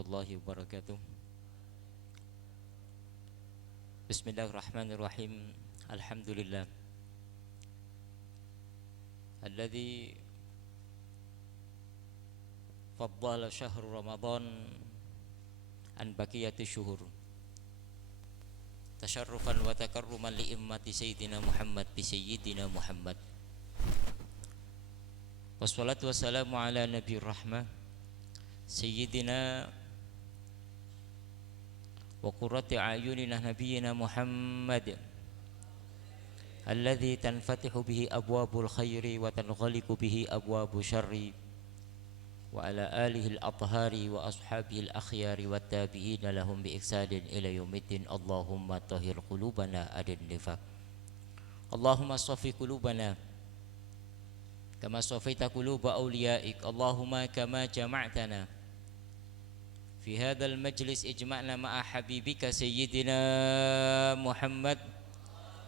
warahmatullahi wabarakatuh. Bismillahirrahmanirrahim. Alhamdulillah alladzi faddala syahr Ramadan an baqiyati syuhur tasharrufan wa takarruman li ummati sayyidina Muhammad bi sayyidina Muhammad. Wassalatu wassalamu ala nabiyir rahmah sayyidina wa qurrati ayunina nabiyyina Muhammad alladzi tanfatihu bihi abwabul khairi wa tanghaliqu bihi abwabu syarri wa ala alihi al-athhari wa ashabihi al-akhyari wa tabi'ina lahum bi ihsanin ila yaumiddin. Allahumma tahhir qulubana adin nifaq. Allahumma shaffi qulubana kama shaffaita quluba awliyaik. Allahumma kama jama'tana fi hadzal majlis ijma'na ma'a habibika sayyidina Muhammad.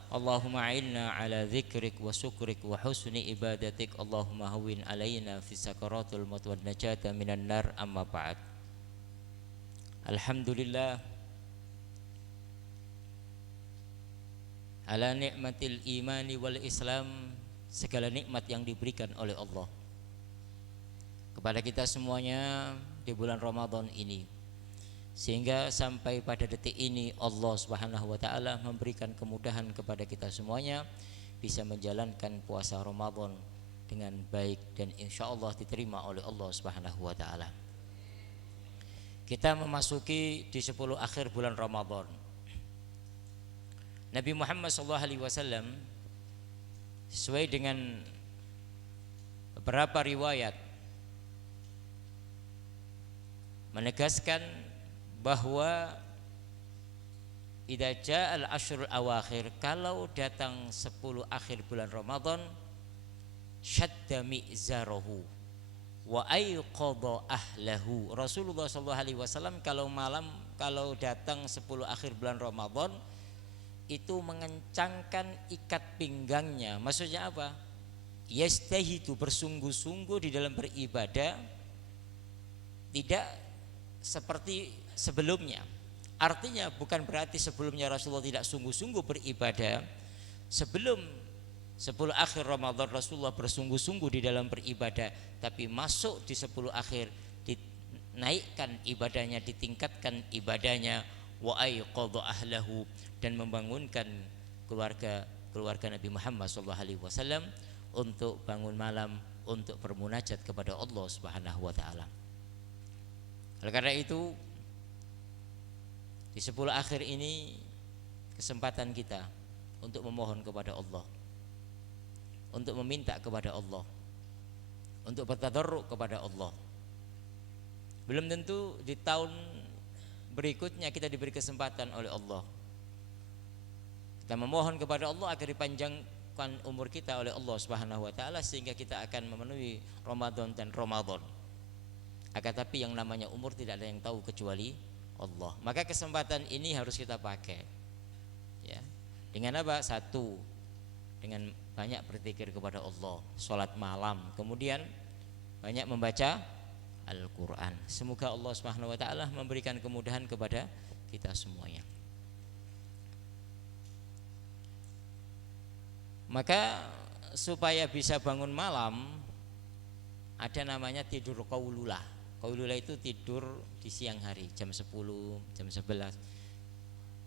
Allahumma a'inna ala dzikrik wa syukrik wa husni ibadatik. Allahumma hawwin alaina fi sakaratul maut wan najata minan nar. Amma ba'd. Alhamdulillah ala nikmatil imani wal islam, segala nikmat yang diberikan oleh Allah kepada kita semuanya di bulan Ramadan ini, sehingga sampai pada detik ini Allah Subhanahu wa taala memberikan kemudahan kepada kita semuanya bisa menjalankan puasa Ramadan dengan baik dan insyaallah diterima oleh Allah Subhanahu wa taala. Kita memasuki di 10 akhir bulan Ramadan. Nabi Muhammad SAW sesuai dengan beberapa riwayat menegaskan bahwa idza ja'al asyrul awakhir, kalau datang 10 akhir bulan Ramadan, syadda mi'zarahu wa ayqadha ahlahu. Rasulullah SAW kalau datang 10 akhir bulan Ramadan itu mengencangkan ikat pinggangnya. Maksudnya apa? Yastahidu, bersungguh-sungguh di dalam beribadah, tidak seperti sebelumnya. Artinya bukan berarti sebelumnya Rasulullah tidak sungguh-sungguh beribadah. Sebelum 10 akhir Ramadan Rasulullah bersungguh-sungguh di dalam beribadah, tapi masuk di 10 akhir dinaikkan ibadahnya, ditingkatkan ibadahnya, wa ayqadha ahlahu, dan membangunkan keluarga Nabi Muhammad SAW untuk bangun malam untuk bermunajat kepada Allah Subhanahu wa taala. Oleh karena itu di 10 akhir ini kesempatan kita untuk memohon kepada Allah, untuk meminta kepada Allah, untuk bertadarruk kepada Allah. Belum tentu di tahun berikutnya kita diberi kesempatan oleh Allah. Kita memohon kepada Allah agar dipanjangkan umur kita oleh Allah Subhanahu wa taala sehingga kita akan memenuhi Ramadan dan Ramadan. Akan tapi yang namanya umur tidak ada yang tahu kecuali Allah. Maka kesempatan ini harus kita pakai, ya. Dengan apa? Satu, dengan banyak berzikir kepada Allah, sholat malam, kemudian banyak membaca Al-Quran. Semoga Allah Subhanahu wa taala memberikan kemudahan kepada kita semuanya. Maka supaya bisa bangun malam ada namanya tidur qaululah. Qaululah itu tidur di siang hari, jam 10, jam 11,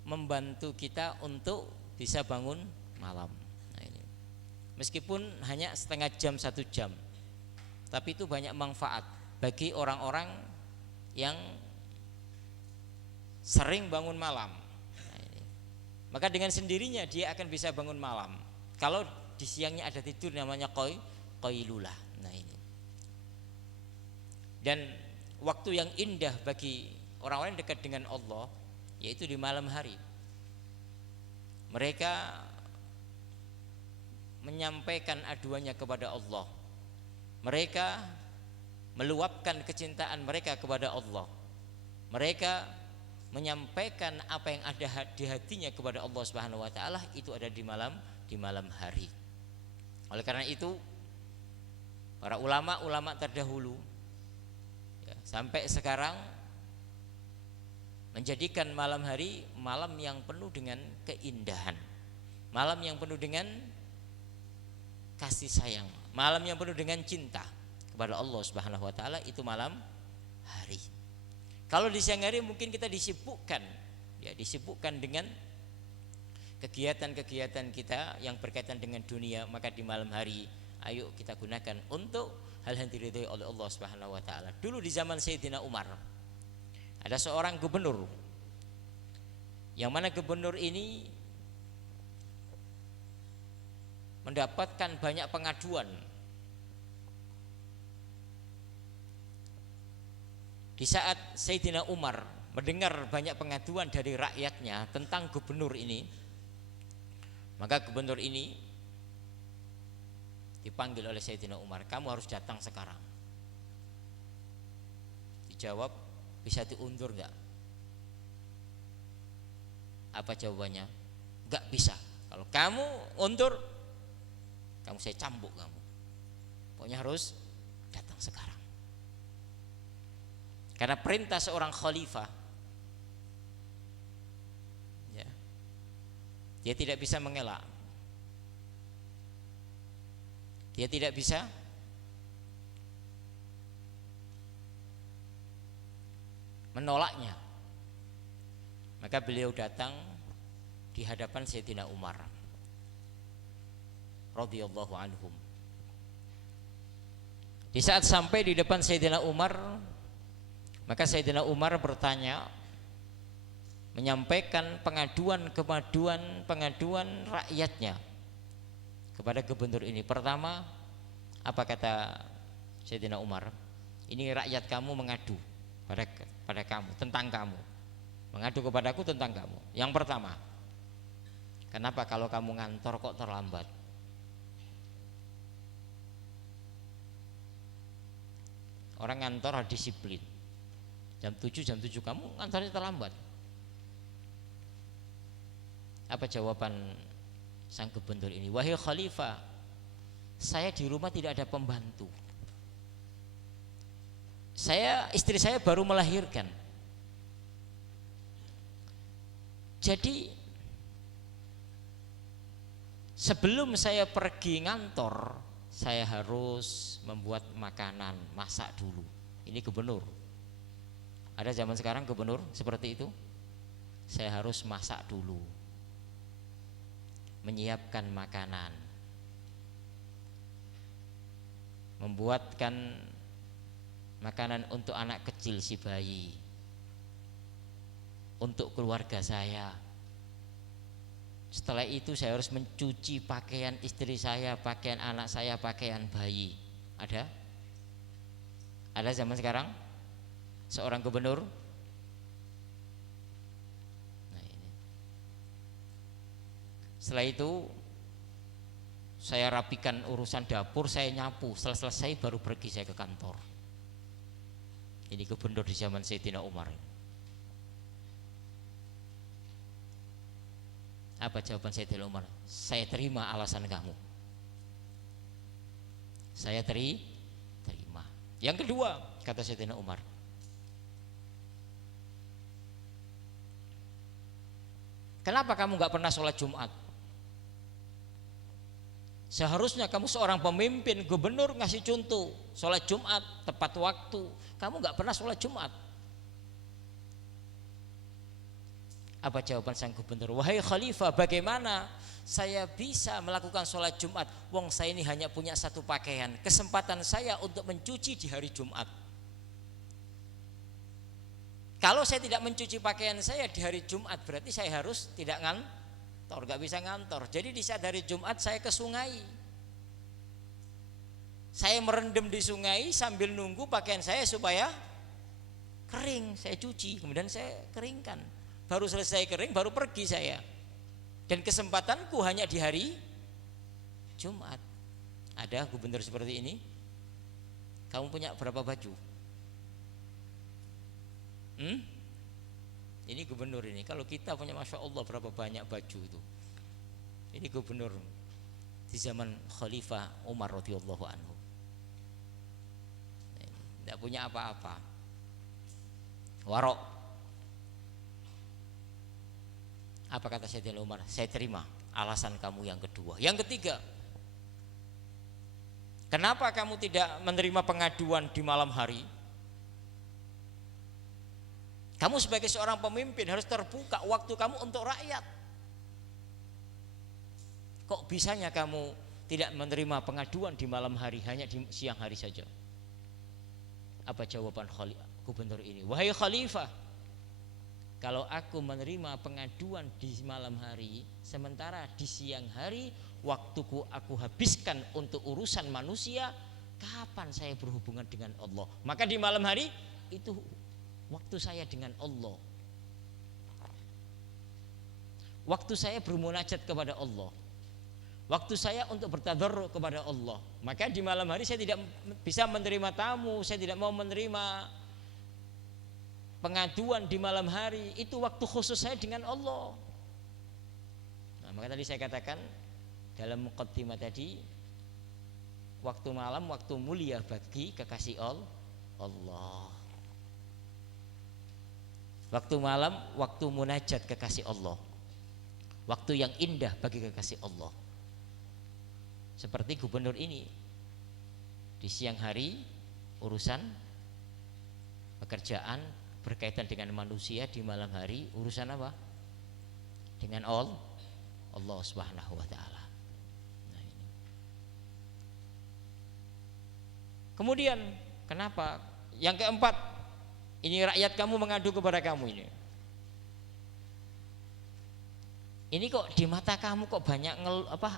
membantu kita untuk bisa bangun malam. Nah ini, meskipun hanya setengah jam, 1 jam, tapi itu banyak manfaat bagi orang-orang yang sering bangun malam. Nah ini, maka dengan sendirinya dia akan bisa bangun malam. Kalau di siangnya ada tidur namanya qailulah. Nah ini, dan waktu yang indah bagi orang-orang yang dekat dengan Allah yaitu di malam hari. Mereka menyampaikan aduannya kepada Allah. Mereka meluapkan kecintaan mereka kepada Allah. Mereka menyampaikan apa yang ada di hatinya kepada Allah Subhanahu wa taala, itu ada di malam hari. Oleh karena itu para ulama terdahulu, ya, sampai sekarang menjadikan malam hari malam yang penuh dengan keindahan, malam yang penuh dengan kasih sayang, malam yang penuh dengan cinta kepada Allah Subhanahu wa taala, itu malam hari. Kalau di siang hari mungkin kita disibukkan, ya disibukkan dengan kegiatan-kegiatan kita yang berkaitan dengan dunia, maka di malam hari ayo kita gunakan untuk hal yang diridhai oleh Allah Subhanahu wa taala. Dulu di zaman Sayyidina Umar ada seorang gubernur, yang mana gubernur ini mendapatkan banyak pengaduan. Di saat Sayyidina Umar mendengar banyak pengaduan dari rakyatnya tentang gubernur ini, maka gubernur ini dipanggil oleh Sayyidina Umar, kamu harus datang sekarang. Dijawab, bisa diundur enggak? Apa jawabannya? Enggak bisa. Kalau kamu undur, kamu saya cambuk kamu. Pokoknya harus datang sekarang. Karena perintah seorang khalifah, ya, dia tidak bisa mengelak, dia tidak bisa menolaknya. Maka beliau datang di hadapan Sayyidina Umar radhiyallahu anhum. Di saat sampai di depan Sayyidina Umar, maka Sayyidina Umar bertanya, menyampaikan pengaduan rakyatnya kepada gubernur ini. Pertama, apa kata Sayyidina Umar? Ini rakyat kamu mengadu pada kamu, tentang kamu, mengadu kepadaku tentang kamu. Yang pertama, kenapa kalau kamu ngantor kok terlambat? Orang ngantor harus disiplin. Jam 7 kamu ngantornya terlambat. Apa jawaban sang gubernur ini? Wahai khalifah, saya di rumah tidak ada pembantu. Istri saya baru melahirkan. Jadi sebelum saya pergi ngantor, saya harus membuat makanan, masak dulu. Ini gubernur. Ada zaman sekarang gubernur seperti itu. Saya harus masak dulu, menyiapkan makanan, membuatkan makanan untuk anak kecil si bayi, untuk keluarga saya. Setelah itu saya harus mencuci pakaian istri saya, pakaian anak saya, pakaian bayi. Ada zaman sekarang seorang gubernur. Nah ini. Setelah itu saya rapikan urusan dapur, saya nyapu. Setelah selesai baru pergi saya ke kantor. Ini gubernur di zaman Sayyidina Umar. Apa jawaban Sayyidina Umar? Saya terima alasan kamu. Saya terima. Yang kedua, kata Sayyidina Umar, kenapa kamu gak pernah sholat Jumat? Seharusnya kamu seorang pemimpin, gubernur, ngasih contoh sholat Jumat tepat waktu. Kamu gak pernah sholat Jumat. Apa jawaban sang gubernur? Wahai khalifah, bagaimana saya bisa melakukan sholat Jumat? Wong saya ini hanya punya satu pakaian. Kesempatan saya untuk mencuci di hari Jumat. Kalau saya tidak mencuci pakaian saya di hari Jumat, berarti saya harus tidak ngantor, gak bisa ngantor. Jadi di saat hari Jumat saya ke sungai, saya merendam di sungai sambil nunggu pakaian saya supaya kering. Saya cuci, kemudian saya keringkan. Baru selesai kering, baru pergi saya. Dan kesempatanku hanya di hari Jumat. Ada gubernur seperti ini? Kamu punya berapa baju? Ini gubernur ini. Kalau kita punya masya Allah berapa banyak baju itu. Ini gubernur di zaman Khalifah Umar radhiyallahu anhu. Tidak punya apa-apa. Warok. Apa kata Sayyidina Umar? Saya terima alasan kamu yang kedua. Yang ketiga, kenapa kamu tidak menerima pengaduan di malam hari? Kamu sebagai seorang pemimpin harus terbuka waktu kamu untuk rakyat. Kok bisanya kamu tidak menerima pengaduan di malam hari, hanya di siang hari saja? Apa jawaban gubernur ini? Wahai khalifah, kalau aku menerima pengaduan di malam hari, sementara di siang hari waktuku aku habiskan untuk urusan manusia, kapan saya berhubungan dengan Allah? Maka di malam hari itu waktu saya dengan Allah, waktu saya bermunajat kepada Allah, waktu saya untuk bertadarruk kepada Allah. Maka di malam hari saya tidak bisa menerima tamu, saya tidak mau menerima pengaduan di malam hari. Itu waktu khusus saya dengan Allah. Nah, maka tadi saya katakan dalam muqaddimah tadi, waktu malam waktu mulia bagi kekasih Allah. Waktu malam waktu munajat kekasih Allah, waktu yang indah bagi kekasih Allah. Seperti gubernur ini, di siang hari urusan pekerjaan berkaitan dengan manusia, di malam hari urusan apa? Dengan Allah Subhanahu wa taala. Nah, ini. Kemudian kenapa? Yang keempat, ini rakyat kamu mengadu kepada kamu ini. Ini kok di mata kamu kok banyak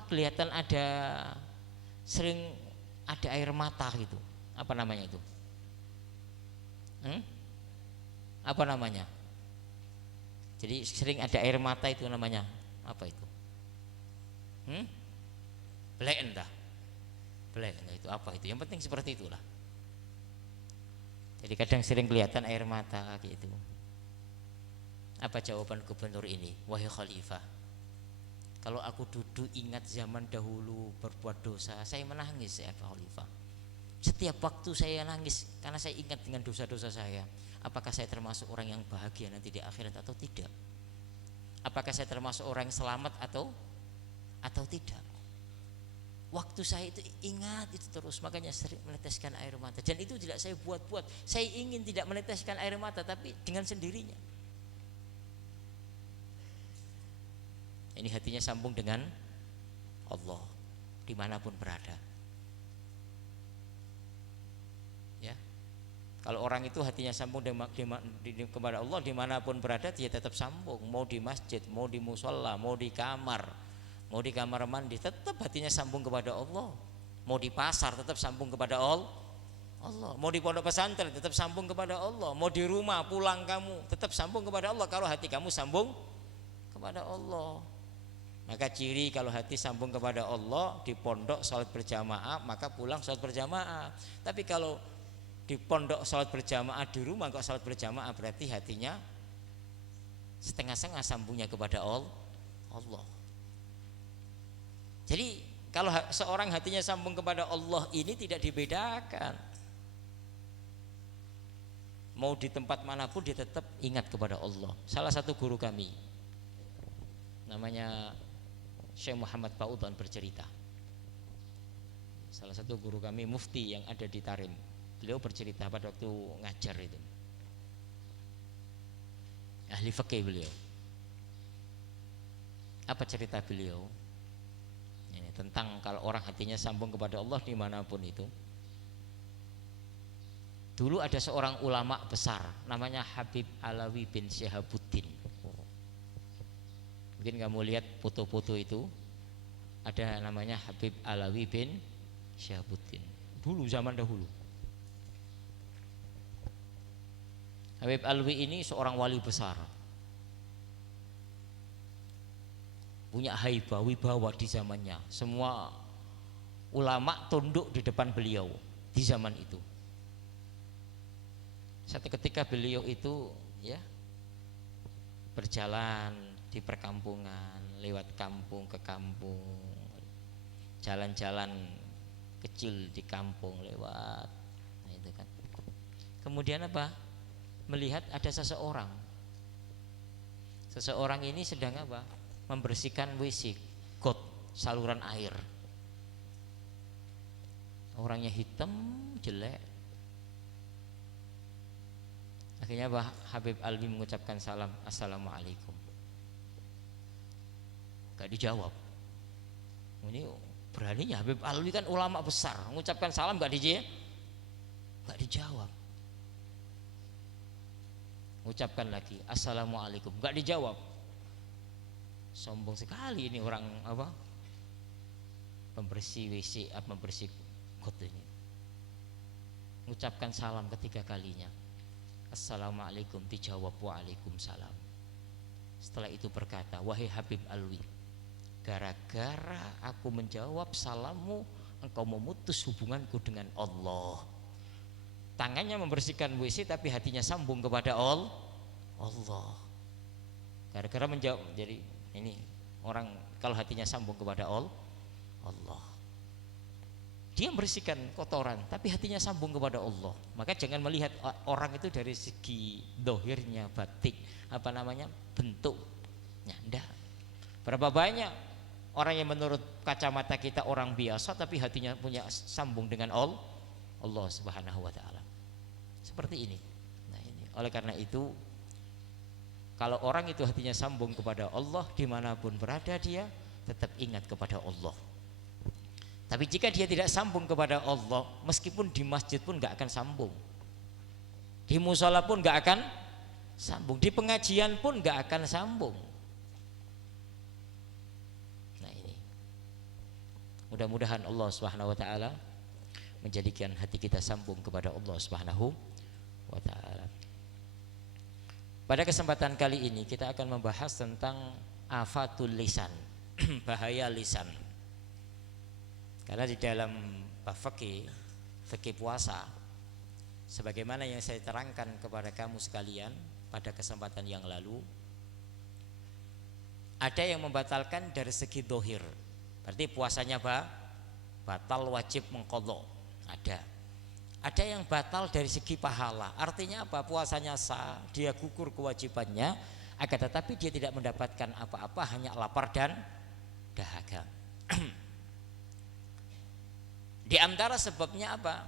kelihatan ada, sering ada air mata gitu. Apa namanya itu? Apa namanya? Jadi sering ada air mata itu namanya apa itu? Belek entah. Belek entah itu apa itu. Yang penting seperti itulah. Jadi kadang sering kelihatan air mata gitu. Apa jawaban gubernur ini? Wahai khalifah, kalau aku duduk ingat zaman dahulu berbuat dosa, saya menangis ya khalifah. Setiap waktu saya nangis karena saya ingat dengan dosa-dosa saya. Apakah saya termasuk orang yang bahagia nanti di akhirat atau tidak? Apakah saya termasuk orang yang selamat atau tidak? Waktu saya itu ingat itu terus, makanya sering meneteskan air mata. Dan itu tidak saya buat-buat. Saya ingin tidak meneteskan air mata, tapi dengan sendirinya. Ini hatinya sambung dengan Allah dimanapun berada. Ya, kalau orang itu hatinya sambung kepada Allah dimanapun berada, dia tetap sambung. Mau di masjid, mau di musola, mau di kamar, mau di kamar mandi, tetap hatinya sambung kepada Allah. Mau di pasar tetap sambung kepada Allah. Mau di pondok pesantren tetap sambung kepada Allah. Mau di rumah pulang kamu tetap sambung kepada Allah. Kalau hati kamu sambung kepada Allah, maka ciri kalau hati sambung kepada Allah, di pondok salat berjamaah, maka pulang salat berjamaah. Tapi kalau di pondok salat berjamaah, di rumah kok salat berjamaah, berarti hatinya setengah-setengah sambungnya kepada Allah. Jadi kalau seorang hatinya sambung kepada Allah ini tidak dibedakan. Mau di tempat manapun dia tetap ingat kepada Allah. Salah satu guru kami, namanya Syekh Muhammad Faudan, bercerita. Salah satu guru kami mufti yang ada di Tarim. Beliau bercerita pada waktu ngajar itu. Ahli fikih beliau. Apa cerita beliau? Tentang kalau orang hatinya sambung kepada Allah dimanapun itu. Dulu ada seorang ulama besar namanya Habib Alawi bin Syihabuddin. Mungkin kamu lihat foto-foto itu, ada namanya Habib Alawi bin Syihabuddin. Dulu zaman dahulu. Habib Alawi ini seorang wali besar, punya haibah wibawa di zamannya. Semua ulama tunduk di depan beliau di zaman itu. Satu ketika beliau itu ya berjalan di perkampungan, lewat kampung ke kampung, jalan-jalan kecil di kampung lewat. Nah, itu kan. Kemudian apa? Melihat ada seseorang Seseorang ini sedang apa? Membersihkan WC, got, saluran air. Orangnya hitam, jelek. Akhirnya Habib Alwi mengucapkan salam, assalamualaikum. Gak dijawab. Ini beraninya Habib Alwi kan ulama besar, mengucapkan salam gak dijawab. Ucapkan lagi assalamualaikum, gak dijawab. Sombong sekali ini orang apa? Pembersih WC, pembersih got ini. Mengucapkan salam ketiga kalinya. Assalamualaikum, dijawab waalaikumsalam. Setelah itu berkata, wahai Habib Alwi, gara-gara aku menjawab salammu, engkau memutus hubunganku dengan Allah. Tangannya membersihkan WC tapi hatinya sambung kepada Allah. Gara-gara menjawab, jadi ini orang kalau hatinya sambung kepada Allah, dia membersihkan kotoran tapi hatinya sambung kepada Allah. Maka jangan melihat orang itu dari segi dohirnya, batik, bentuknya. Enggak. Berapa banyak orang yang menurut kacamata kita orang biasa tapi hatinya punya sambung dengan Allah Subhanahu wa taala. Seperti ini. Nah, ini. Oleh karena itu, kalau orang itu hatinya sambung kepada Allah, dimanapun berada dia tetap ingat kepada Allah. Tapi jika dia tidak sambung kepada Allah, meskipun di masjid pun gak akan sambung, di mushola pun gak akan sambung, di pengajian pun gak akan sambung. Nah ini, mudah-mudahan Allah Subhanahu wa taala menjadikan hati kita sambung kepada Allah Subhanahu wa taala. Pada kesempatan kali ini kita akan membahas tentang afatul lisan, bahaya lisan. Karena di dalam bab fikih puasa, sebagaimana yang saya terangkan kepada kamu sekalian pada kesempatan yang lalu, ada yang membatalkan dari segi dohir, berarti puasanya batal, wajib mengqadha. Ada yang batal dari segi pahala, artinya apa? Puasanya sah, dia gugur kewajibannya, akan tetapi dia tidak mendapatkan apa-apa, hanya lapar dan dahaga. Di antara sebabnya apa?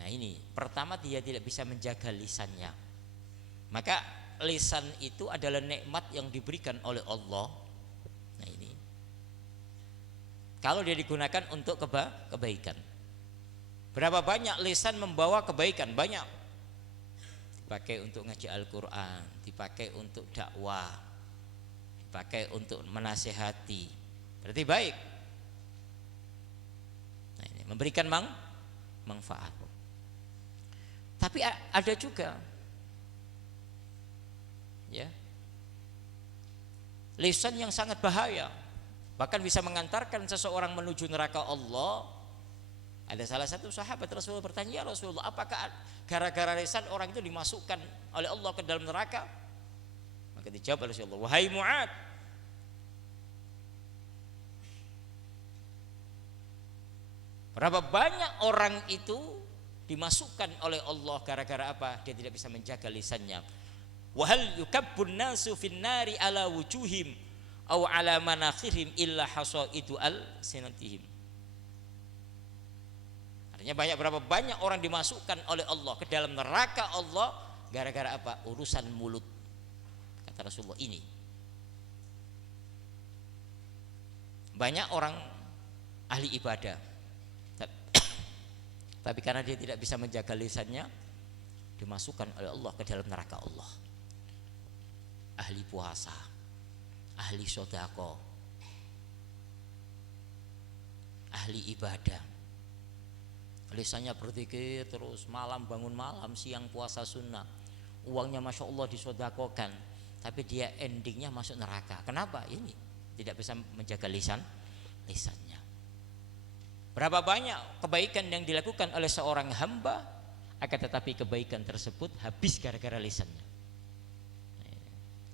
Nah ini, pertama dia tidak bisa menjaga lisannya. Maka lisan itu adalah nikmat yang diberikan oleh Allah. Nah ini, kalau dia digunakan untuk kebaikan. Berapa banyak lisan membawa kebaikan? Banyak. Dipakai untuk ngaji Al-Quran, dipakai untuk dakwah, dipakai untuk menasihati, berarti baik. Nah ini, memberikan manfaat. Tapi ada juga ya, lisan yang sangat bahaya, bahkan bisa mengantarkan seseorang menuju neraka Allah. Ada salah satu sahabat Rasulullah bertanya, ya Rasulullah, apakah gara-gara lisan orang itu dimasukkan oleh Allah ke dalam neraka? Maka dijawab oleh Rasulullah, wahai Mu'ad, berapa banyak orang itu dimasukkan oleh Allah gara-gara apa? Dia tidak bisa menjaga lisannya. Wahal yukabbun nasu fin nari ala wujuhim aw ala manakhirhim illa hasaidu al-sinatihim. Banyak, berapa banyak orang dimasukkan oleh Allah ke dalam neraka Allah gara-gara apa? Urusan mulut, kata Rasulullah ini. Banyak orang ahli ibadah, tapi karena dia tidak bisa menjaga lisannya, dimasukkan oleh Allah ke dalam neraka Allah. Ahli puasa, ahli sedekah, ahli ibadah, lisannya berzikir terus, malam bangun malam, siang puasa sunnah, uangnya masya Allah disodakokan, tapi dia endingnya masuk neraka. Kenapa? Ini tidak bisa menjaga lisannya. Berapa banyak kebaikan yang dilakukan oleh seorang hamba, akan tetapi kebaikan tersebut habis gara-gara lisannya.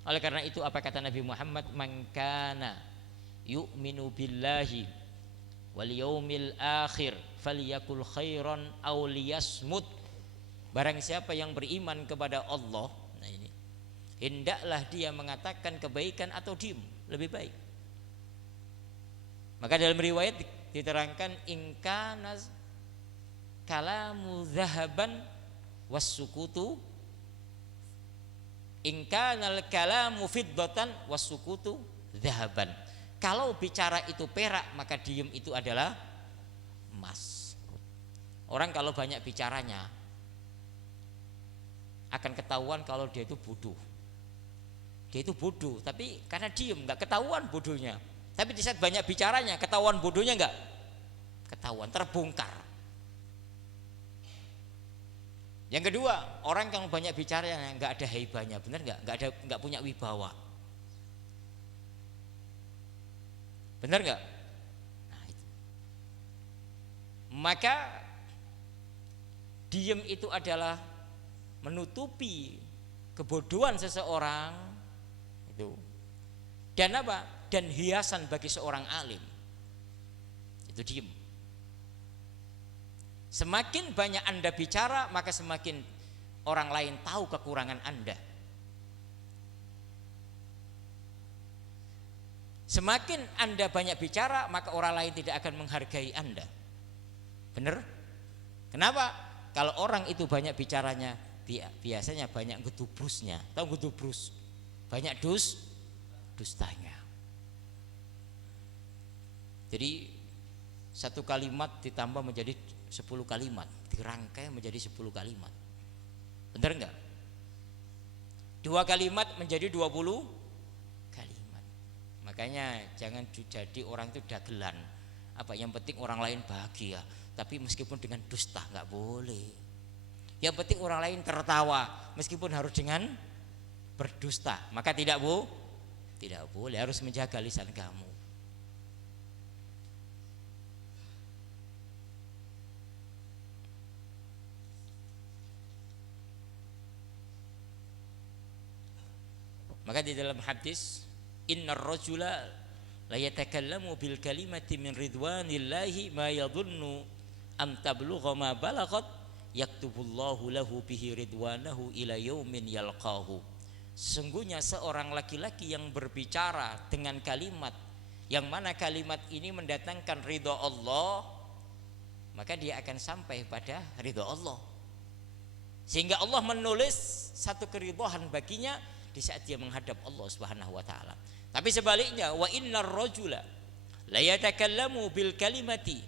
Oleh karena itu apa kata Nabi Muhammad, man kana yu'minu billahi wal yaumil akhir falyakul khairan aw liyasmut. Barang siapa yang beriman kepada Allah, nah ini, hendaklah dia mengatakan kebaikan atau diem, lebih baik. Maka dalam riwayat diterangkan ingkana kalamu zahaban wassukutu ingkanal kalamu fiddatan wassukutu zahaban. Kalau bicara itu perak, maka diem itu adalah emas. Orang kalau banyak bicaranya akan ketahuan kalau dia itu bodoh. Dia itu bodoh, tapi karena diem nggak ketahuan bodohnya. Tapi di saat banyak bicaranya ketahuan bodohnya nggak? Ketahuan, terbongkar. Yang kedua, orang yang banyak bicaranya nggak ada haibahnya, benar nggak? Nggak punya wibawa. Benar nggak? Nah, itu. Maka diem itu adalah menutupi kebodohan seseorang itu. Dan apa? Dan hiasan bagi seorang alim. Itu diem. Semakin banyak Anda bicara, maka semakin orang lain tahu kekurangan Anda. Semakin Anda banyak bicara, maka orang lain tidak akan menghargai Anda. Benar? Kenapa? Kalau orang itu banyak bicaranya, biasanya banyak gedubrusnya. Tahu gedubrus? Banyak dustanya. Jadi satu kalimat ditambah menjadi 10 kalimat, dirangkai menjadi 10 kalimat. Benar enggak? 2 kalimat menjadi 20 kalimat. Makanya jangan jadi orang itu dagelan. Apa yang penting orang lain bahagia, tapi meskipun dengan dusta enggak boleh. Yang penting orang lain tertawa, meskipun harus dengan berdusta, maka tidak boleh, harus menjaga lisan kamu. Maka di dalam hadis, innar rajula la yatakallamu bil kalimati min ridwanillahi ma yadhunnu an tablugha ma balaghat yaktubullahu lahu bihi ridwanahu ila yaumin yalqahu. Sesungguhnya seorang laki-laki yang berbicara dengan kalimat yang mana kalimat ini mendatangkan ridha Allah, maka dia akan sampai pada ridha Allah, sehingga Allah menulis satu keridhaan baginya di saat dia menghadap Allah Subhanahu wa taala. Tapi sebaliknya, wa innar rajula la yatakallamu bil kalimati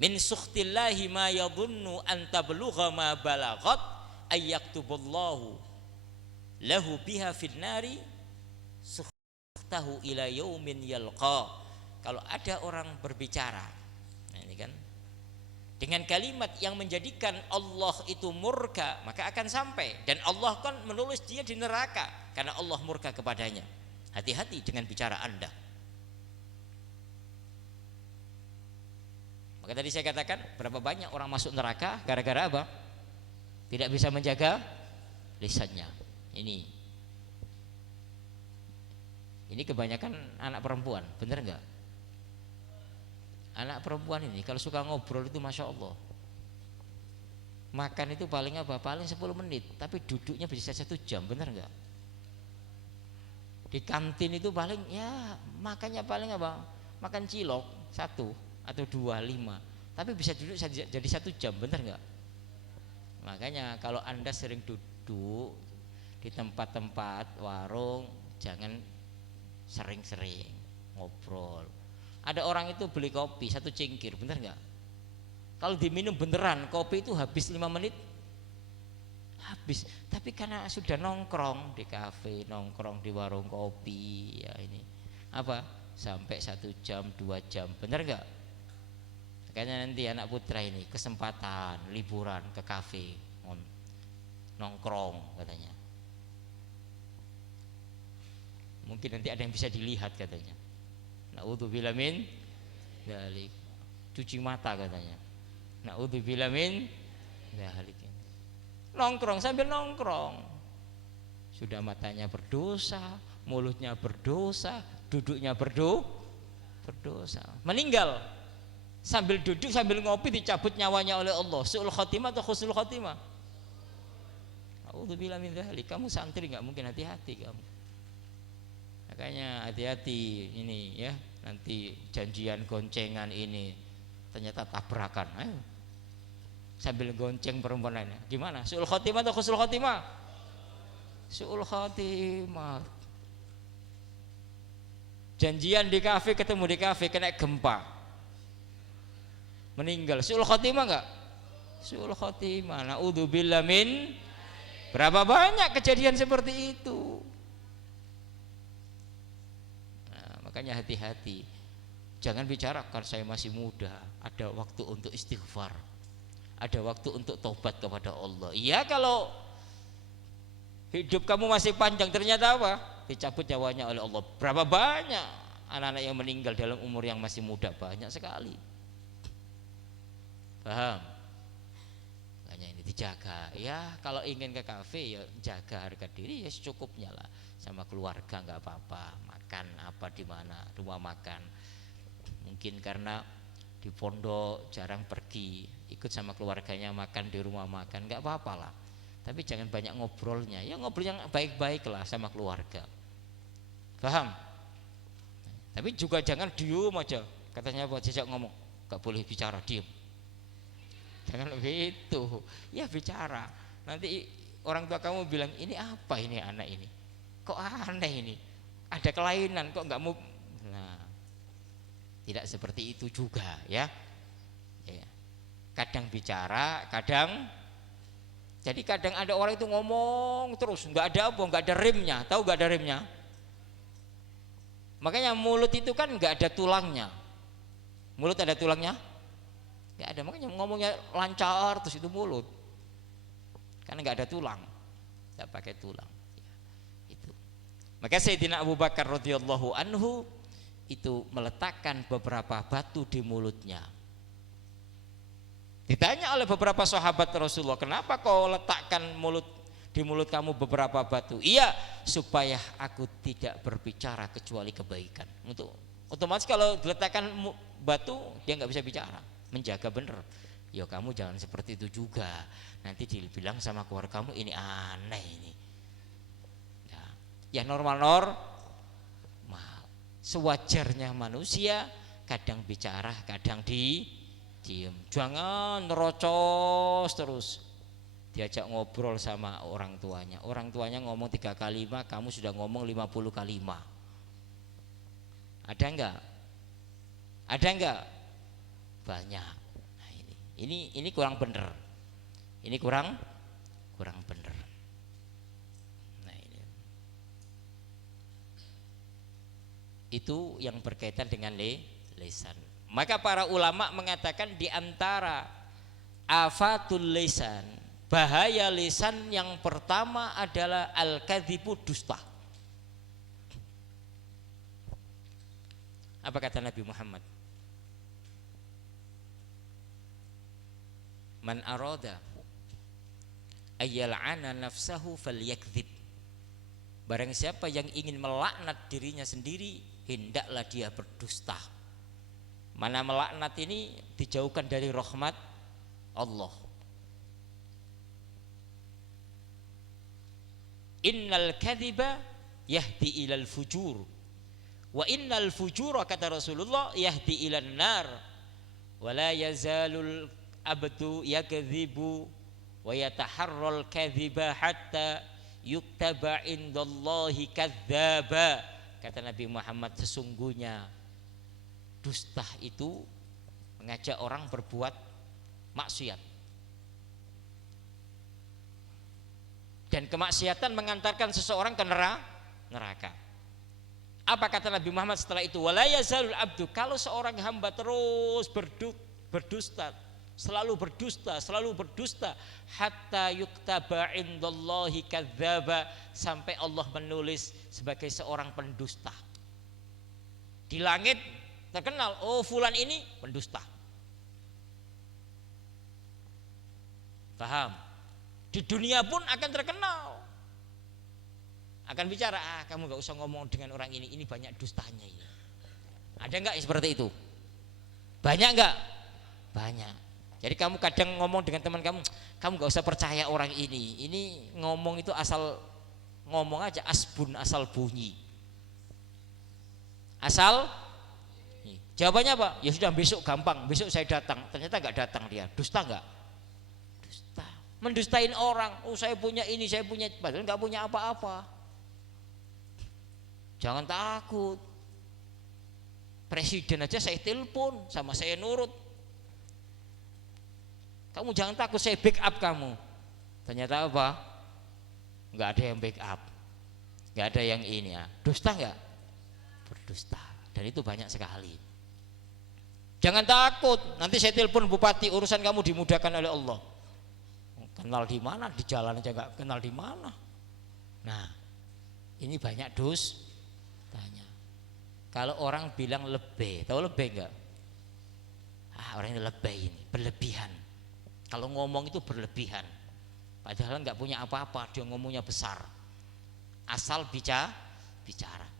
min sukhtillahi ma yadhunnu an tablugha ma balaghat ay yaktubullahu lahu biha fin nari sukhtahu ila yaumin yalqa. Kalau ada orang berbicara, nah ini kan, dengan kalimat yang menjadikan Allah itu murka, maka akan sampai, dan Allah kan menulis dia di neraka karena Allah murka kepadanya. Hati-hati dengan bicara Anda. Maka tadi saya katakan, berapa banyak orang masuk neraka gara-gara apa? Tidak bisa menjaga lisannya. Ini kebanyakan anak perempuan, benar enggak? Anak perempuan ini kalau suka ngobrol itu Masya Allah, makan itu paling apa? Paling 10 menit, tapi duduknya bisa 1 jam, benar enggak? Di kantin itu paling ya makannya paling apa? Makan cilok 1 atau 2, 5, tapi bisa duduk jadi 1 jam, benar enggak? Makanya kalau Anda sering duduk di tempat-tempat warung, jangan sering-sering ngobrol. Ada orang itu beli kopi 1 cingkir, bener nggak? Kalau diminum beneran kopi itu habis 5 menit, habis. Tapi karena sudah nongkrong di kafe, nongkrong di warung kopi, ya ini apa? Sampai 1 jam, 2 jam, bener nggak? Makanya nanti anak putra ini kesempatan liburan ke kafe, nongkrong katanya. Mungkin nanti ada yang bisa dilihat katanya. Na'udzubillah min dzalik. Cuci mata katanya. Na'udzubillah min dzalik. Nongkrong sambil nongkrong. Sudah matanya berdosa, mulutnya berdosa, duduknya berdosa. Meninggal sambil duduk sambil ngopi dicabut nyawanya oleh Allah. Su'ul khotimah atau khusnul khotimah? A'udzubillah min dzalik. Kamu santri nggak mungkin hati-hati kamu. Makanya hati-hati ini ya, nanti janjian goncengan ini ternyata tabrakan. Ayo. Sambil gonceng perempuan lainnya. Gimana? Su'ul khotimah atau husnul khotimah? Su'ul khotimah. Janjian di kafe, ketemu di kafe, kena gempa, meninggal. Su'ul khotimah enggak? Su'ul khotimah. Na'udzubillah min. Berapa banyak kejadian seperti itu. Nah, makanya hati-hati. Jangan bicarakan saya masih muda, ada waktu untuk istighfar, ada waktu untuk taubat kepada Allah. Iya, kalau hidup kamu masih panjang, ternyata apa? Dicabut nyawanya oleh Allah. Berapa banyak anak-anak yang meninggal dalam umur yang masih muda? Banyak sekali. Paham? Makanya ini dijaga. Ya, kalau ingin ke kafe ya jaga harga diri ya secukupnya lah. Sama keluarga nggak apa-apa. Makan apa di mana, rumah makan. Mungkin karena di pondok jarang pergi, ikut sama keluarganya makan di rumah makan, nggak apa-apa lah. Tapi jangan banyak ngobrolnya. Ya ngobrol yang baik-baik lah sama keluarga. Paham? Tapi juga jangan diem aja. Katanya buat jejak ngomong, nggak boleh bicara, diem. Jangan begitu. Ya bicara. Nanti orang tua kamu bilang, ini apa ini anak ini? Kok aneh ini? Ada kelainan kok nggak mau. Nah, tidak seperti itu juga ya. Kadang bicara, kadang. Jadi kadang ada orang itu ngomong terus, nggak ada apa, nggak ada remnya. Tahu nggak ada remnya? Makanya mulut itu kan nggak ada tulangnya. Mulut ada tulangnya? Nggak ada. Makanya ngomongnya lancar terus itu mulut. Karena nggak ada tulang, nggak pakai tulang. Itu. Maka Sayyidina Abu Bakar radhiyallahu anhu itu meletakkan beberapa batu di mulutnya. Ditanya oleh beberapa sahabat Rasulullah, kenapa kau letakkan di mulut kamu beberapa batu? Iya, supaya aku tidak berbicara kecuali kebaikan. Untuk otomatis kalau diletakkan batu dia nggak bisa bicara, menjaga bener. Ya kamu jangan seperti itu juga. Nanti dibilang sama keluarga kamu ini aneh ini. Ya normal. Sewajarnya manusia, kadang bicara, kadang diem. Jangan nerocos terus. Diajak ngobrol sama orang tuanya ngomong 3 kalimat, kamu sudah ngomong 50 kalimat. Ada enggak? Ada enggak? Banyak. Nah, ini kurang bener. Ini kurang bener. Nah, ini. Itu yang berkaitan dengan lisan. Maka para ulama mengatakan di antara afatul lisan, bahaya lisan yang pertama adalah al-kadzibu, dusta. Apa kata Nabi Muhammad? Man arada ayyal'ana nafsahu falyakdzib. Barang siapa yang ingin melaknat dirinya sendiri, hendaklah dia berdusta. Mana melaknat ini dijauhkan dari rahmat Allah. Innal kadziba yahdi ilal fujur wa innal fujura, kata Rasulullah, yahdi ilan nar wa la yazalul abdu yakdzibu wa yataharral kadziba hatta yuktaba indallahi kadzdzaba. Kata Nabi Muhammad, sesungguhnya dusta itu mengajak orang berbuat maksiat, dan kemaksiatan mengantarkan seseorang ke neraka. Apa kata Nabi Muhammad setelah itu? Wala yazalul abdu, kalau seorang hamba terus berdusta, selalu berdusta, hatta yuktaba indallahi kadzdzaba, sampai Allah menulis sebagai seorang pendusta. Di langit terkenal, oh fulan ini pendusta. Paham? Di dunia pun akan terkenal. Akan bicara, kamu gak usah ngomong dengan orang ini banyak dustanya ini. Ada enggak seperti itu? Banyak enggak? Banyak. Jadi kamu kadang ngomong dengan teman kamu, kamu nggak usah percaya orang ini ngomong itu asal ngomong aja, asbun, asal bunyi, asal. Jawabannya apa? Ya sudah, besok gampang, besok saya datang. Ternyata nggak datang dia. Dusta nggak? Dusta. Mendustain orang. Oh saya punya ini, saya punya, padahal nggak punya apa-apa. Jangan takut. Presiden aja saya telepon, sama saya nurut. Kamu jangan takut, saya backup kamu. Ternyata apa? Nggak ada yang backup, nggak ada yang ini ya. Dusta nggak? Berdusta. Dan itu banyak sekali. Jangan takut, nanti saya telepon bupati, urusan kamu dimudahkan oleh Allah. Kenal di mana? Di jalan aja nggak kenal di mana. Nah, ini banyak tanya. Kalau orang bilang lebih, tahu lebih nggak? Orang ini lebih, ini berlebihan. Kalau ngomong itu berlebihan. Padahal nggak punya apa-apa, dia ngomongnya besar. Asal bicara.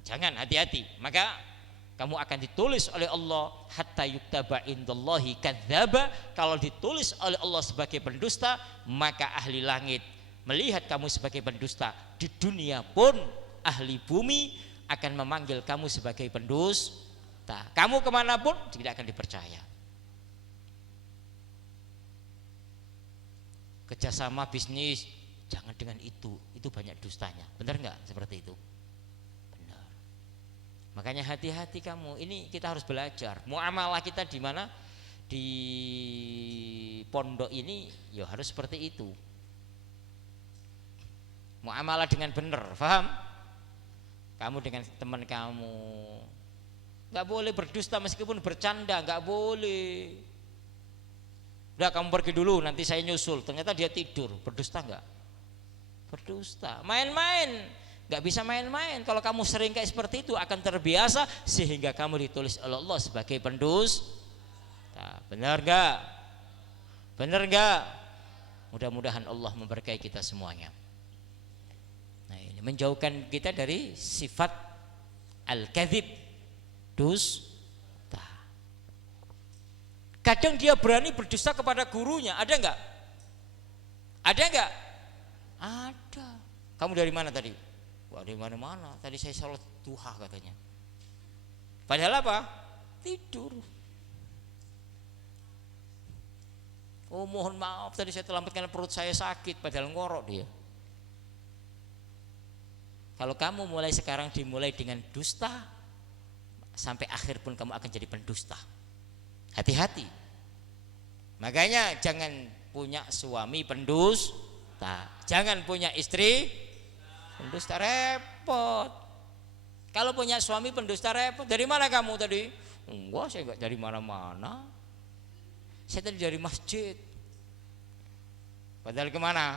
Jangan, hati-hati. Maka kamu akan ditulis oleh Allah hatta yuktaba indallahi kadzdzaba. Kalau ditulis oleh Allah sebagai pendusta, maka ahli langit melihat kamu sebagai pendusta. Di dunia pun ahli bumi akan memanggil kamu sebagai pendusta. Kamu kemanapun tidak akan dipercaya. Kerjasama bisnis jangan dengan itu banyak dustanya. Benar nggak seperti itu? Makanya hati-hati kamu. Ini kita harus belajar. Muamalah kita di mana? Di pondok ini ya harus seperti itu. Muamalah dengan benar, paham? Kamu dengan teman kamu nggak boleh berdusta meskipun bercanda, nggak boleh. Udah kamu pergi dulu, nanti saya nyusul. Ternyata dia tidur, berdusta nggak? Berdusta. Main-main. Gak bisa main-main. Kalau kamu sering kayak seperti itu akan terbiasa sehingga kamu ditulis oleh Allah sebagai pendusta. Benar gak? Benar gak? Mudah-mudahan Allah memberkahi kita semuanya. Nah, ini menjauhkan kita dari sifat al-kadzib, dusta. Kadang dia berani berdusta kepada gurunya. Ada gak? Ada gak? Ada. Kamu dari mana tadi? Wah, di mana-mana. Tadi saya sholat duha katanya. Padahal apa? Tidur. Oh mohon maaf, tadi saya terlambat karena perut saya sakit. Padahal ngorok dia. Kalau kamu mulai sekarang dimulai dengan dusta, sampai akhir pun kamu akan jadi pendusta. Hati-hati. Makanya jangan punya suami pendusta, jangan punya istri pendusta, repot. Kalau punya suami pendusta repot. Dari mana kamu tadi? Enggak, saya enggak dari mana-mana. Saya tadi dari masjid. Padahal kemana?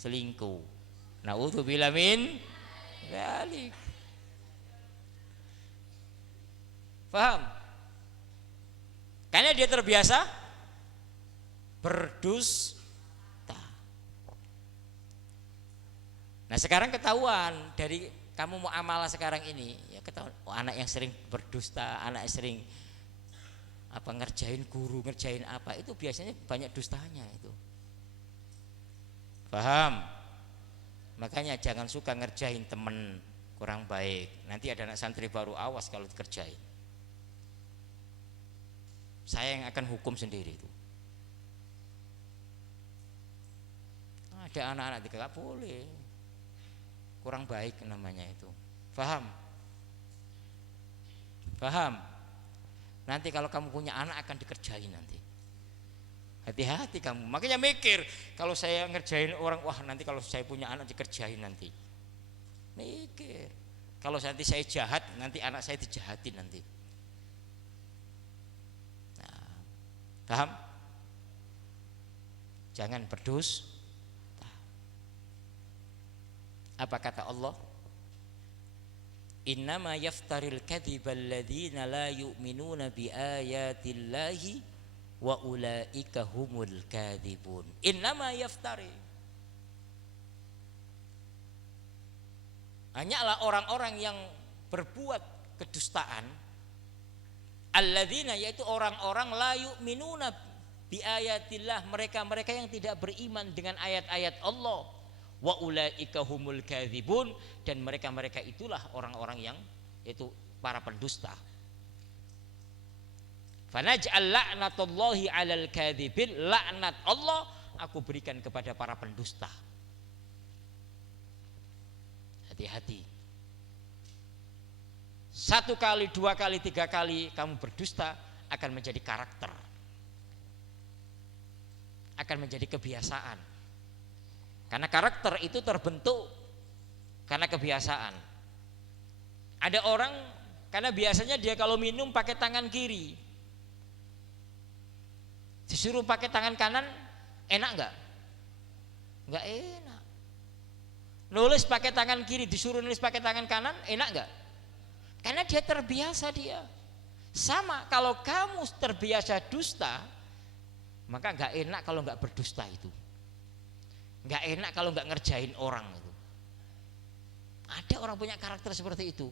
Selingkuh. Na'udzubillah min dzalik. Paham? Karena dia terbiasa berdusta. Nah sekarang ketahuan dari kamu mau amalah sekarang ini, ya ketahuan. Oh, anak yang sering berdusta, anak yang sering apa ngerjain guru, ngerjain apa, itu biasanya banyak dustanya itu. Paham? Makanya jangan suka ngerjain temen kurang baik. Nanti ada anak santri baru, awas kalau dikerjain. Saya yang akan hukum sendiri itu. Ada anak-anak tidak boleh. Kurang baik namanya itu. Paham? Paham? Nanti kalau kamu punya anak akan dikerjain nanti. Hati-hati kamu. Makanya mikir, kalau saya ngerjain orang, wah nanti kalau saya punya anak dikerjain nanti. Mikir. Kalau nanti saya jahat, nanti anak saya dijahatin nanti. Nah, paham? Jangan berdusta. Apa kata Allah? Innama yaftaril kadhiba alladzina la yu'minuna bi ayatillahi wa ulaika humul kadzibun. Innama yaftari. Hanyalah orang-orang yang berbuat kedustaan. Alladzina, yaitu orang-orang la yu'minuna bi ayatillah, mereka-mereka yang tidak beriman dengan ayat-ayat Allah. Wa ulaika humul kadzibun, dan mereka-mereka itulah orang-orang yang yaitu para pendusta. Fanaj'al la'natullahi 'alal kadzibin, laknat Allah aku berikan kepada para pendusta. Hati-hati. 1 kali, 2 kali, 3 kali kamu berdusta akan menjadi karakter, akan menjadi kebiasaan. Karena karakter itu terbentuk karena kebiasaan. Ada orang karena biasanya dia kalau minum pakai tangan kiri, disuruh pakai tangan kanan, enak nggak? Nggak enak. Nulis pakai tangan kiri, disuruh nulis pakai tangan kanan, enak nggak? Karena dia terbiasa dia. Sama kalau kamu terbiasa dusta, maka nggak enak kalau nggak berdusta itu. Nggak enak kalau nggak ngerjain orang itu. Ada orang punya karakter seperti itu.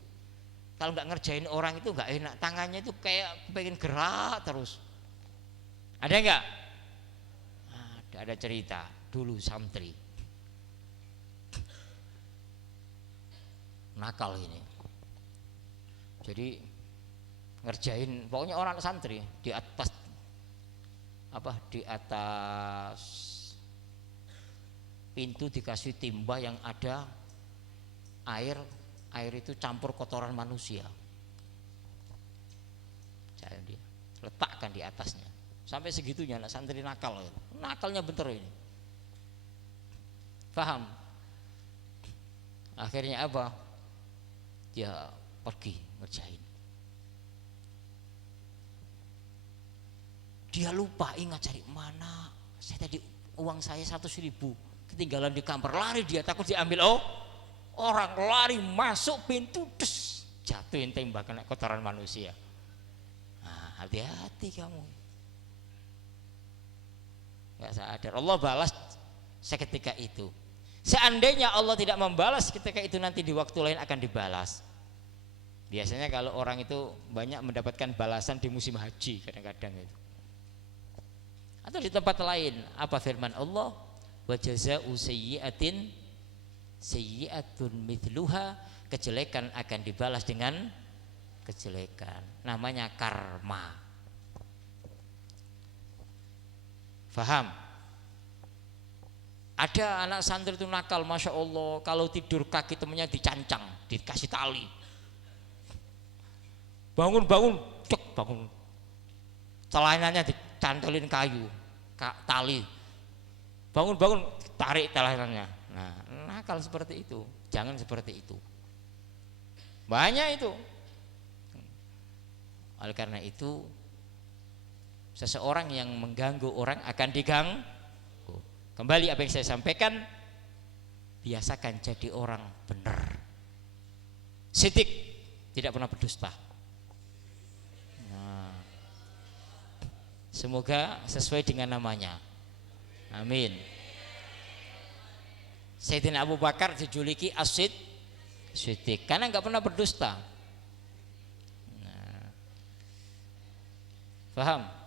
Kalau nggak ngerjain orang itu nggak enak, tangannya itu kayak pengen gerak terus. Ada nggak? Ada cerita dulu santri nakal ini. Jadi ngerjain, pokoknya orang santri di atas pintu dikasih timba yang ada air itu campur kotoran manusia. Jadi letakkan di atasnya. Sampai segitunya anak santri nakal. Nakalnya bentar ini. Paham? Akhirnya apa? Dia pergi ngerjain. Dia lupa, ingat cari mana. Saya tadi uang saya 100.000 ketinggalan di kamar, lari dia takut diambil. Oh, orang lari masuk pintu, jatuhin tembak kena kotoran manusia. Nah, hati-hati kamu. Nggak sadar, Allah balas seketika itu. Seandainya Allah tidak membalas ketika itu, nanti di waktu lain akan dibalas. Biasanya kalau orang itu banyak mendapatkan balasan di musim haji kadang-kadang itu. Atau di tempat lain, apa firman Allah? Wa jazaa'u sayyi'atin sayyi'atun mithluha, kejelekan akan dibalas dengan kejelekan. Namanya karma. Faham? Ada anak santri itu nakal, masya Allah, kalau tidur kaki temennya dicancang, dikasih tali. Bangun, cek bangun. Celananya dicantolin kayu, tali. Bangun, tarik celananya. Nah, nakal seperti itu. Jangan seperti itu. Banyak itu. Oleh karena itu, seseorang yang mengganggu orang akan diganggu. Kembali apa yang saya sampaikan, biasakan jadi orang benar. Sidik, tidak pernah berdusta. Nah, semoga sesuai dengan namanya. Amin. Sayyidina Abu Bakar dijuluki As-Siddiq karena nggak pernah berdusta. Nah, paham?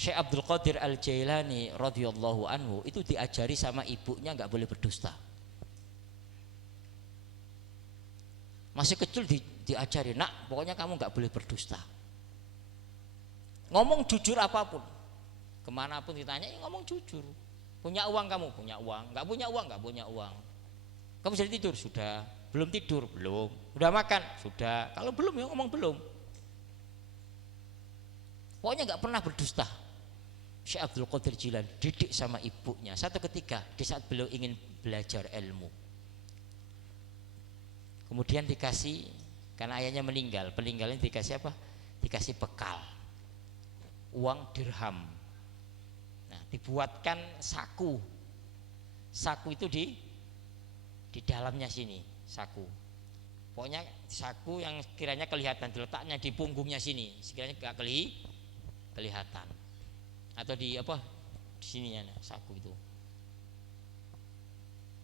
Syekh Abdul Qadir Al-Jailani radhiyallahu anhu itu diajari sama ibunya nggak boleh berdusta. Masih kecil diajari, nak, pokoknya kamu nggak boleh berdusta. Ngomong jujur apapun, kemanapun ditanya, ngomong jujur. Punya uang kamu, punya uang. Nggak punya uang, nggak punya uang. Kamu sudah tidur, sudah. Belum tidur, belum. Udah makan, sudah. Kalau belum ya ngomong belum. Pokoknya nggak pernah berdusta. Syekh Abdul Qadir Jilani didik sama ibunya. Satu ketika di saat beliau ingin belajar ilmu, kemudian dikasih, karena ayahnya peninggalnya dikasih apa? Dikasih bekal, uang dirham. Nah, dibuatkan saku itu di dalamnya sini saku. Pokoknya saku yang kiranya kelihatan, diletaknya di punggungnya sini, sekiranya nggak kelihatan. Atau di apa? Di sininya saku itu.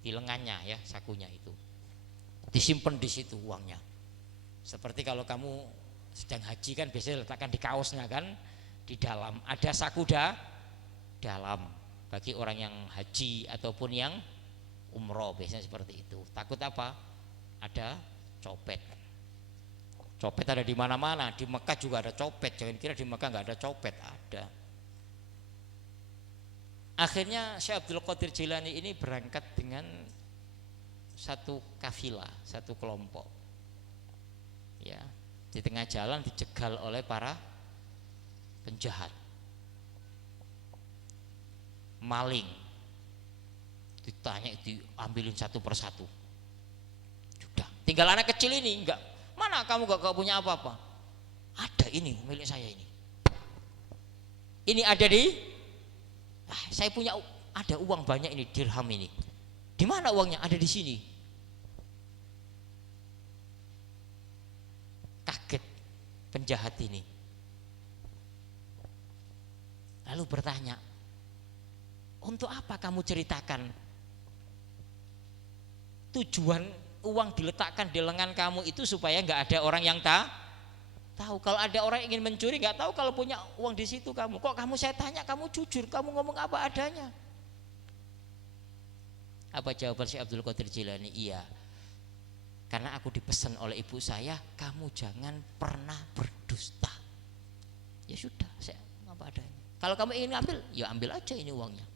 Di lengannya ya sakunya itu. Disimpan di situ uangnya. Seperti kalau kamu Sedang haji kan biasanya letakkan di kaosnya kan, di dalam ada saku dalam bagi orang yang haji ataupun yang umroh biasanya seperti itu. Takut apa? Ada copet. Copet ada di mana-mana, di Mekah juga ada copet. Jangan kira di Mekah nggak ada copet, ada. Akhirnya Syekh Abdul Qadir Jilani ini berangkat dengan satu kafilah, satu kelompok. Ya, di tengah jalan dicegal oleh para penjahat, maling. Ditanya, diambilin satu persatu. Sudah, tinggal anak kecil ini enggak. Mana kamu gak punya apa-apa? Ada, ini milik saya ini. Ini ada di saya punya, ada uang banyak ini, dirham ini. Di mana uangnya? Ada di sini. Kaget penjahat ini. Lalu bertanya, untuk apa kamu ceritakan? Tujuan uang diletakkan di lengan kamu itu supaya nggak ada orang yang tahu. Kalau ada orang yang ingin mencuri, nggak tahu kalau punya uang di situ kamu. Kok kamu saya tanya, kamu jujur, kamu ngomong apa adanya. Apa jawaban Syekh Abdul Qadir Jilani? Iya, karena aku dipesan oleh ibu saya, kamu jangan pernah berdusta. Ya sudah, saya apa adanya. Kalau kamu ingin ngambil, ya ambil aja ini uangnya.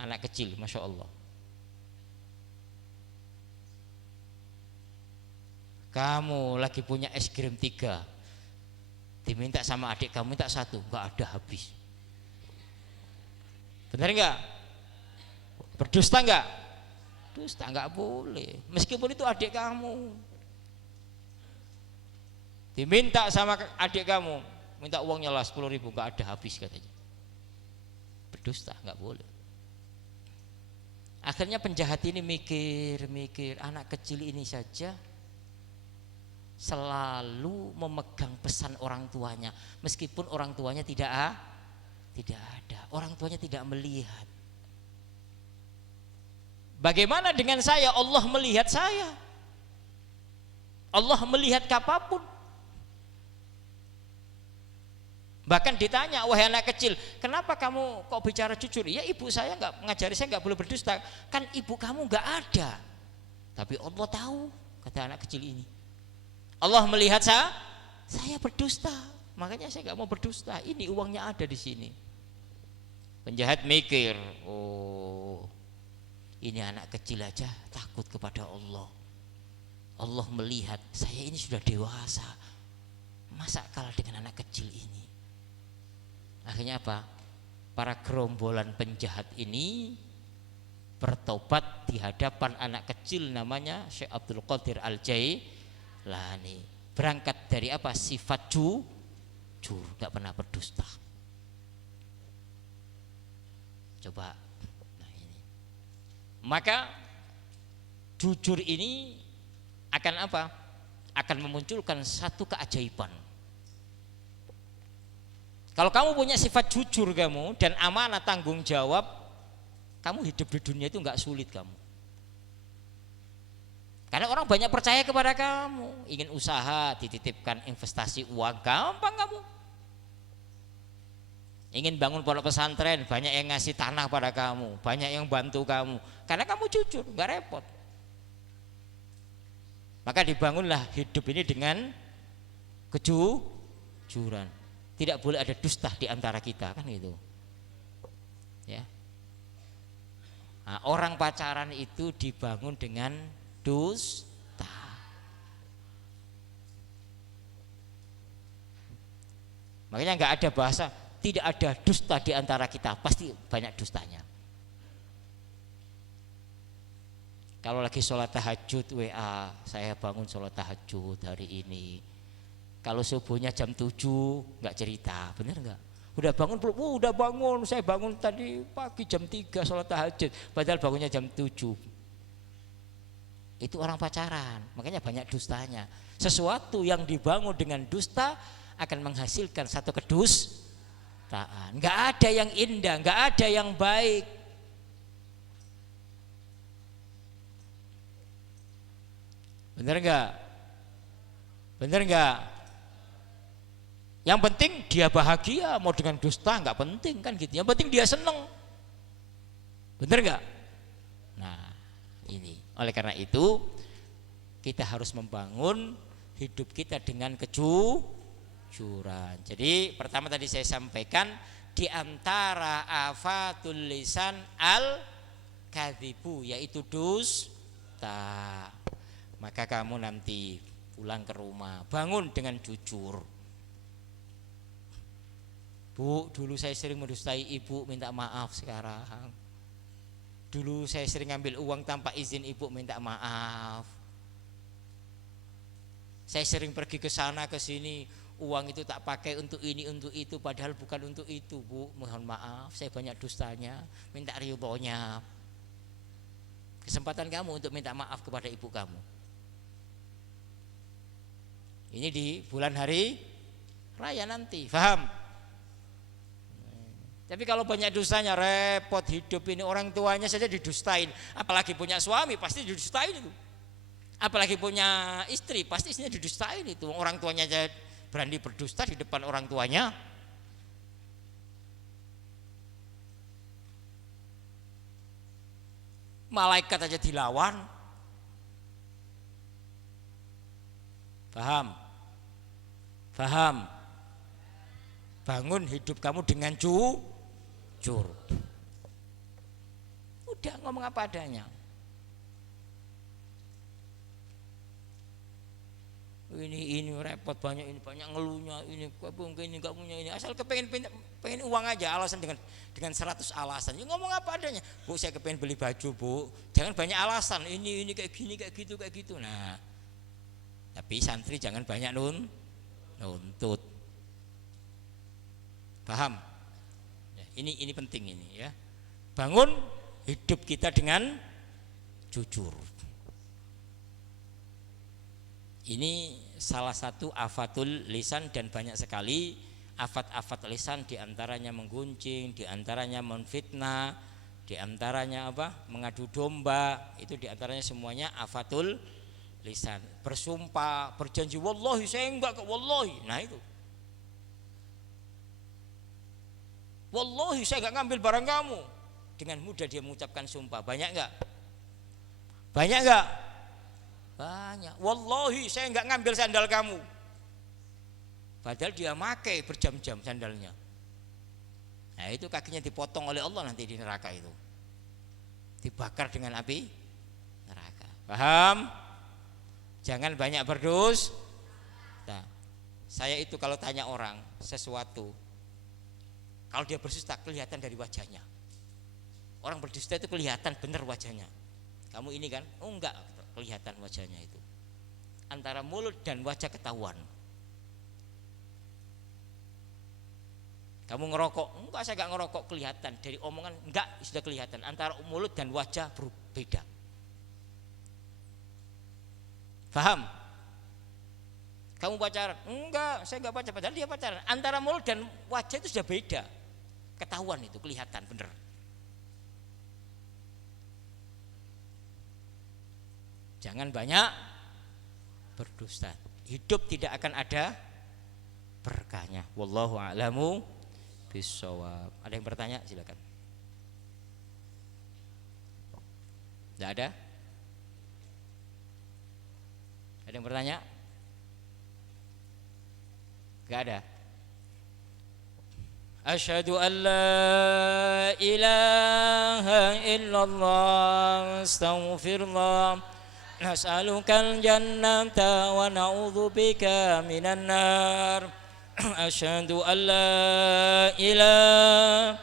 Anak kecil, Masya Allah. Kamu lagi punya es krim 3, diminta sama adik kamu minta 1, nggak ada, habis. Benar nggak? Berdusta nggak? Dusta nggak boleh, meskipun itu adik kamu. Diminta sama adik kamu, minta uangnya lah 10.000, nggak ada, habis katanya. Berdusta nggak boleh. Akhirnya penjahat ini mikir, anak kecil ini saja selalu memegang pesan orang tuanya, meskipun orang tuanya tidak ada, orang tuanya tidak melihat. Bagaimana dengan saya? Allah melihat saya, Allah melihat kapanpun. Bahkan ditanya, wahai anak kecil, kenapa kamu kok bicara jujur? Ya ibu saya nggak ngajari saya nggak boleh berdusta. Kan ibu kamu nggak ada, tapi Allah tahu, kata anak kecil ini. Allah melihat saya berdusta, makanya saya nggak mau berdusta. Ini uangnya ada di sini. Penjahat mikir, oh ini anak kecil aja takut kepada Allah. Allah melihat saya ini sudah dewasa, masa kalah dengan anak kecil ini. Akhirnya apa? Para gerombolan penjahat ini bertobat di hadapan anak kecil namanya Syekh Abdul Qadir Al-Jailani. Berangkat dari apa? Sifat jujur, gak pernah berdusta. Coba, nah ini. Maka jujur ini akan apa? Akan memunculkan satu keajaiban. Kalau kamu punya sifat jujur kamu dan amanah tanggung jawab, kamu hidup di dunia itu nggak sulit kamu. Karena orang banyak percaya kepada kamu, ingin usaha dititipkan investasi uang, gampang kamu. Ingin bangun pondok pesantren, banyak yang ngasih tanah pada kamu, banyak yang bantu kamu, karena kamu jujur, nggak repot. Maka dibangunlah hidup ini dengan kejujuran. Tidak boleh ada dusta di antara kita, kan gitu. Ya. Nah, orang pacaran itu dibangun dengan dusta. Makanya nggak ada bahasa tidak ada dusta di antara kita, pasti banyak dustanya. Kalau lagi sholat tahajud WA, saya bangun sholat tahajud hari ini. Kalau subuhnya jam 7 nggak cerita, bener nggak? Udah bangun belum? Udah bangun, saya bangun tadi pagi jam 3 sholat tahajud, padahal bangunnya jam 7. Itu orang pacaran, makanya banyak dustanya. Sesuatu yang dibangun dengan dusta akan menghasilkan satu kedustaan. Nggak ada yang indah, nggak ada yang baik. Bener enggak? Bener enggak? Yang penting dia bahagia, mau dengan dusta enggak penting kan gitu. Yang penting dia seneng. Bener enggak? Nah, ini. Oleh karena itu kita harus membangun hidup kita dengan kejujuran. Jadi pertama tadi saya sampaikan, di antara afatul lisan al-kadzibu, yaitu dusta. Maka kamu nanti pulang ke rumah bangun dengan jujur. Bu, dulu saya sering mendustai ibu, minta maaf sekarang. Dulu saya sering ngambil uang tanpa izin ibu, minta maaf. Saya sering pergi ke sana ke sini, uang itu tak pakai untuk ini untuk itu, padahal bukan untuk itu, Bu. Mohon maaf, saya banyak dustanya, minta ridhonya. Kesempatan kamu untuk minta maaf kepada ibu kamu. Ini di bulan hari raya nanti, paham? Tapi kalau banyak dustanya repot hidup ini, orang tuanya saja didustain, apalagi punya suami pasti didustain itu. Apalagi punya istri pasti istrinya didustain itu. Orang tuanya aja berani berdusta di depan orang tuanya. Malaikat aja dilawan. Paham? Paham? Bangun hidup kamu dengan jujur. Udah ngomong apa adanya. Ini repot, banyak ini, banyak ngeluhnya, ini mungkin ini nggak punya ini, asal kepengen uang aja, alasan dengan 100 alasan. Ya ngomong apa adanya. Bu, saya kepengen beli baju, Bu. Jangan banyak alasan, ini kayak gini, kayak gitu. Nah, tapi santri jangan banyak nuntut. Paham? Ya, ini penting ini ya. Bangun hidup kita dengan jujur. Ini salah satu afatul lisan, dan banyak sekali afat-afat lisan, diantaranya mengguncing, diantaranya menfitnah, diantaranya apa? Mengadu domba, itu diantaranya semuanya afatul lisan. Bersumpah, berjanji, wallahi saya enggak kok, wallahi. Nah itu. Wallahi saya enggak ngambil barang kamu. Dengan mudah dia mengucapkan sumpah. Banyak enggak? Banyak enggak? Banyak. Wallahi saya enggak ngambil sandal kamu. Padahal dia pakai berjam-jam sandalnya. Nah itu kakinya dipotong oleh Allah nanti di neraka itu. Dibakar dengan api neraka. Paham? Jangan banyak berdosa. Nah, saya itu kalau tanya orang sesuatu, kalau dia berdusta kelihatan dari wajahnya. Orang berdusta itu kelihatan benar wajahnya. Kamu ini kan? Oh enggak, kelihatan wajahnya itu. Antara mulut dan wajah ketahuan. Kamu ngerokok? Enggak, saya enggak ngerokok, kelihatan dari omongan, enggak, sudah kelihatan. Antara mulut dan wajah berbeda. Paham? Kamu pacaran? Enggak, saya enggak pacaran, padahal dia pacaran. Antara mulut dan wajah itu sudah beda. Ketahuan itu, kelihatan benar. Jangan banyak berdusta. Hidup tidak akan ada berkahnya. Wallahu a'lamu bissawab. Ada yang bertanya? Silakan. Tidak ada? Ada yang bertanya? Enggak ada. Asyhadu an la ilaha illallah astaghfirullah nas'alukal jannata wa na'udzubika minan nar. Asyhadu an la ilaha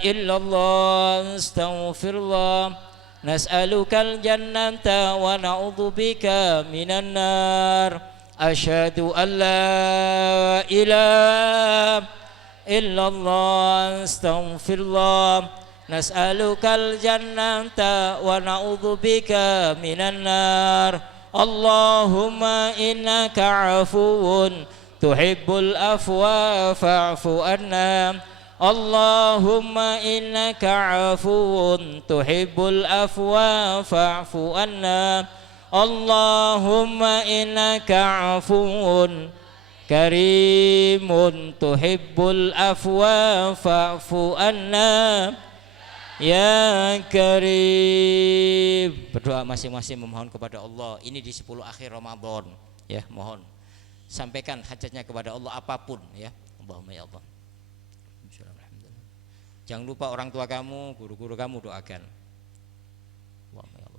illallah astaghfirullah nas'alukal jannata wa na'udzubika minan nar. Asyhadu an la ilaha illallah astaghfirullah nas'alukal jannata wa na'udzubika minan nar. Allahumma innaka afuwun tuhibbul afwa fa'fu anna. Allahumma innaka afuwun tuhibbul afwa fa'fu anna. Allahumma innaka afuun karimun tuhibbul afwa fa'fu anna ya karim. Berdoa masing-masing memohon kepada Allah. Ini di 10 akhir Ramadan ya, mohon sampaikan hajatnya kepada Allah apapun ya. Allahumma ya Allah. Jangan lupa orang tua kamu, guru-guru kamu doakan. Allahumma ya Allah.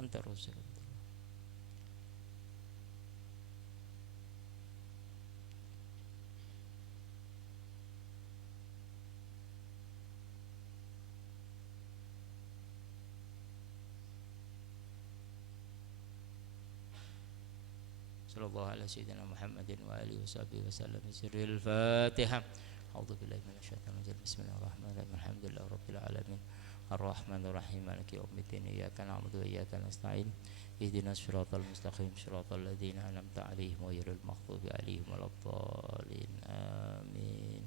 Anta Rasul. Sallallahu alaihi sayyidina Muhammadin wa alihi washabihi wasallam. Sirril Fatihah. A'udzu billahi minasyaitonir rajim. Bismillahirrahmanirrahim. Alhamdulillahi rabbil alamin. Ar-Rahmanir Rahim. Maliki yaumiddin. Iyyaka na'budu wa iyyaka nasta'in. Ihdinas siratal mustaqim. Siratal ladzina an'amta 'alaihim ghairil maghdubi 'alaihim waladdallin. Amin.